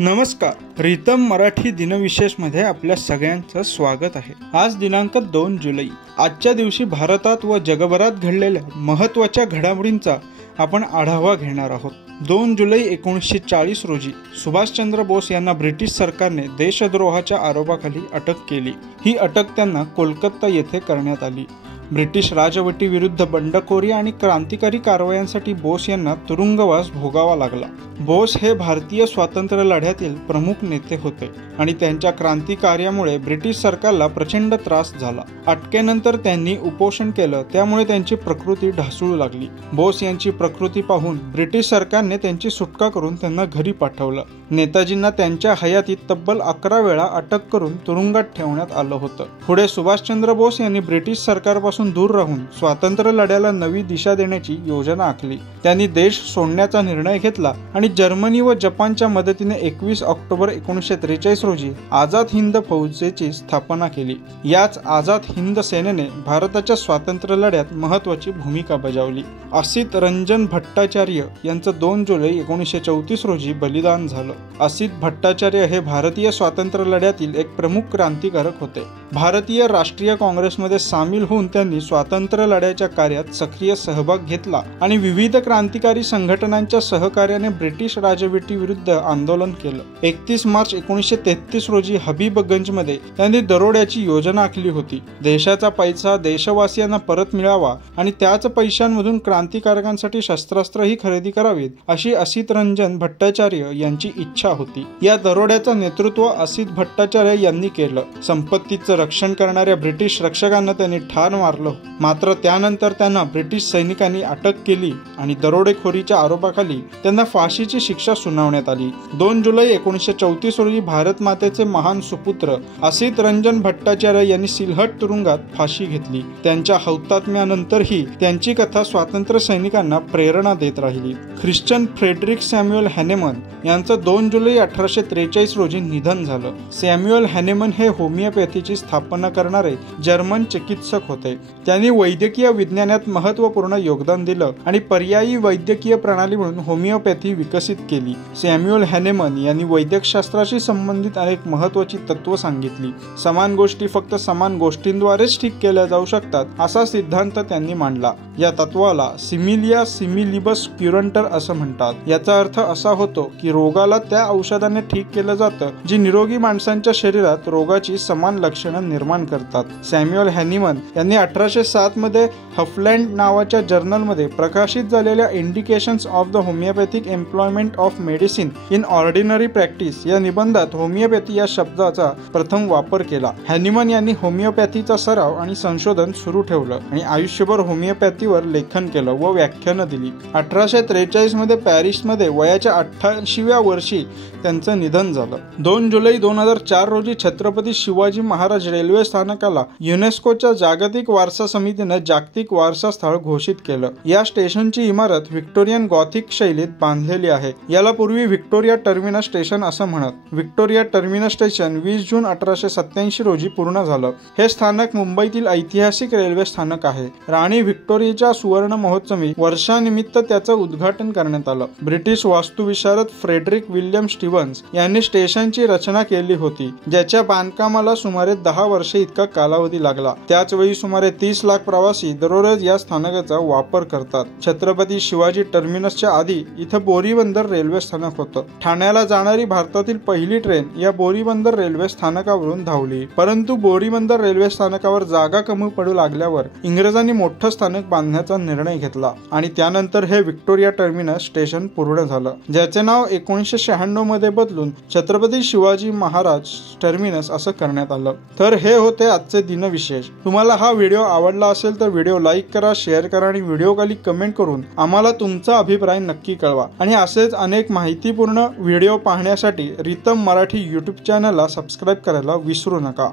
नमस्कार, रितम मराठी दिनविशेष मध्ये आपल्या सगळ्यांचं स्वागत आहे। आज दिनांक 2 जुलै। आजच्या दिवशी भारतात व जगभरात घडलेल्या महत्त्वाच्या घडामोडींचा आपण आढावा घेणार आहोत। 2 जुलै 1940 रोजी सुभाषचंद्र बोस यांना ब्रिटिश सरकारने देशद्रोहाच्या आरोपाखाली अटक केली। ही अटक त्यांना कोलकाता येथे करण्यात आली। ब्रिटिश राजवटीविरुद्ध बंडखोरी आणि क्रांतिकारी कारवायांसाठी बोस यांना तुरुंगवास भोगावा लागला। बोस हे भारतीय स्वातंत्र्य लढ्यातील प्रमुख नेते होते आणि त्यांच्या क्रांती कार्यामुळे ब्रिटिश सरकारला प्रचंड त्रास झाला। अटकेनंतर त्यांनी उपोषण केलं, त्यामुळे त्यांची प्रकृती ढासळू लागली। बोस यांची प्रकृती पाहून ब्रिटिश सरकारने त्यांची सुटका करून त्यांना घरी पाठवलं। नेताजींना त्यांच्या हयातीत तब्बल 11 वेळा अटक करून तुरुंगात ठेवण्यात आलं होतं। पुढे सुभाषचंद्र बोस यांनी ब्रिटिश सरकारपासून दूर राहून स्वातंत्र्य लढ्याला नवी दिशा देण्याची योजना आखली। त्यांनी देश सोडण्याचा निर्णय घेतला आणि जर्मनी व जपानच्या मदतीने 21 ऑक्टोबर 1943 रोजी आझाद हिंद फौजेची स्थापना केली। याच आझाद हिंद सेनेने भारताच्या स्वातंत्र्य लढ्यात महत्त्वाची भूमिका बजावली। असित रंजन भट्टाचार्य यांचं 2 जुलै 1934 रोजी बलिदान झालं। असित भट्टाचार्य हे भारतीय स्वातंत्र्य लढ्यातील एक प्रमुख क्रांतिकारक होते। भारतीय राष्ट्रीय काँग्रेसमध्ये सामील होऊन त्यांनी स्वातंत्र्य लढ्याच्या कार्यात सक्रिय सहभाग घेतला आणि विविध क्रांतिकारी संघटनांच्या सहकार्याने ब्रिटिश राजवटीविरुद्ध आंदोलन केलं। 31 मार्च 1933 रोजी हबीबगंजमध्ये त्यांनी दरोड्याची योजना आखली होती। देशाचा पैसा देशवासियांना परत मिळावा आणि त्याच पैशांमधून क्रांतिकारकांसाठी शस्त्रास्त्रही खरेदी करावीत अशी असित रंजन भट्टाचार्य यांची इच्छा होती। या दरोड्याचं नेतृत्व असित भट्टाचार्य यांनी केलं। संपत्तीचं रक्षण करणाऱ्या ब्रिटिश रक्षकांना त्यांनी ठार मारलं, मात्र त्यानंतर त्यांना ब्रिटिश सैनिकांनी अटक केली आणि दरोडेखोरीच्या आरोपाखाली त्यांना फाशीची शिक्षा सुनावण्यात आली। 2 जुलै 1934 रोजी भारत मातेचे महान सुपुत्र असित रंजन भट्टाचार्य यांनी सिलहट तुरुंगात फाशी घेतली। त्यांच्या हौतात्म्यानंतरही त्यांची कथा स्वातंत्र्य सैनिकांना प्रेरणा देत राहिली। ख्रिश्चन फ्रेडरिक सॅम्युअल हॅनेमन यांचं 2 जुलै 1843 रोजी निधन झालं। सॅम्युअल हॅनेमन हे होमिओपॅथीची स्थापना करणारे जर्मन चिकित्सक होते। त्यांनी वैद्यकीय विज्ञानात महत्त्वपूर्ण योगदान दिलं आणि पर्यायी वैद्यकीय प्रणाली म्हणून होमिओपॅथी विकसित केली। सॅम्युअल हॅनेमन यांनी वैद्यकशास्त्राशी संबंधित अनेक महत्त्वाची तत्त्व सांगितली। समान गोष्टी फक्त समान गोष्टींद्वारेच ठीक केल्या जाऊ शकतात असा सिद्धांत त्यांनी मांडला। या तत्वाला सिमिलिया सिमिलिबस क्युरंटर असं म्हणतात। याचा अर्थ असा होतो की रोगाला त्या औषधाने ठीक केलं जातं जी निरोगी माणसांच्या शरीरात रोगाची समान लक्षणं निर्माण करतात। सॅम्युअल हॅनेमन यांनी 1807 मध्ये हफलँड नावाच्या जर्नलमध्ये प्रकाशित झालेल्या indications of the homeopathic employment of medicine in ordinary practice या निबंधात होमिओपॅथी या शब्दाचा प्रथम वापर केला। हॅनेमन यांनी होमिओपॅथीचा सराव आणि संशोधन सुरू ठेवलं आणि आयुष्यभर होमिओपॅथीवर लेखन केलं व व्याख्यानं दिली। 1843 मध्ये पॅरिसमध्ये वयाच्या 88व्या वर्षी त्यांचं निधन झालं। 2 जुलै 2004 रोजी छत्रपती शिवाजी महाराज रेल्वे स्थानकाला युनेस्कोच्या जागतिक वारसा समितीने जागतिक वारसा स्थळ घोषित केलं। या स्टेशनची इमारत व्हिक्टोरियन गॉथिक शैलीत बांधलेली आहे। याला पूर्वी व्हिक्टोरिया टर्मिनस स्टेशन असं म्हणत। व्हिक्टोरिया टर्मिनस स्टेशन 20 जून 1887 रोजी पूर्ण झालं। हे स्थानक मुंबईतील ऐतिहासिक रेल्वे स्थानक आहे। राणी व्हिक्टोरियाच्या सुवर्ण महोत्सवी वर्षानिमित्त त्याचं उद्घाटन करण्यात आलं। ब्रिटिश वास्तुविशारद फ्रेडरिक विल्यम स्टीव्हन्स यांनी स्टेशनची रचना केली होती, ज्याच्या बांधकामाला सुमारे 10 वर्षे इतका कालावधी लागला। त्याच वेळी सुमारे 30 लाख प्रवासी दररोज या स्थानकाचा वापर करतात। छत्रपती शिवाजी टर्मिनसच्या आधी इथं बोरीबंदर रेल्वे स्थानक होतं। ठाण्याला जाणारी भारतातील पहिली ट्रेन या बोरीबंदर रेल्वे स्थानकावरून धावली, परंतु बोरीबंदर रेल्वे स्थानकावर जागा कमी पडू लागल्यावर इंग्रजांनी मोठं स्थानक बांधण्याचा निर्णय घेतला आणि त्यानंतर हे व्हिक्टोरिया टर्मिनस स्टेशन पूर्ण झालं, ज्याचे नाव 1996 मध्ये बदलून छत्रपती शिवाजी महाराज टर्मिनस असं करण्यात आलं। तर हे होते आजचे दिनविशेष। तुम्हाला हा व्हिडिओ आवडला असेल तर व्हिडिओ लाईक करा, शेअर करा आणि व्हिडिओ खाली कमेंट करून आम्हाला तुमचा अभिप्राय नक्की कळवा। आणि असेच अनेक माहितीपूर्ण व्हिडिओ पाहण्यासाठी रितम मराठी YouTube चॅनलला सबस्क्राईब करायला विसरू नका।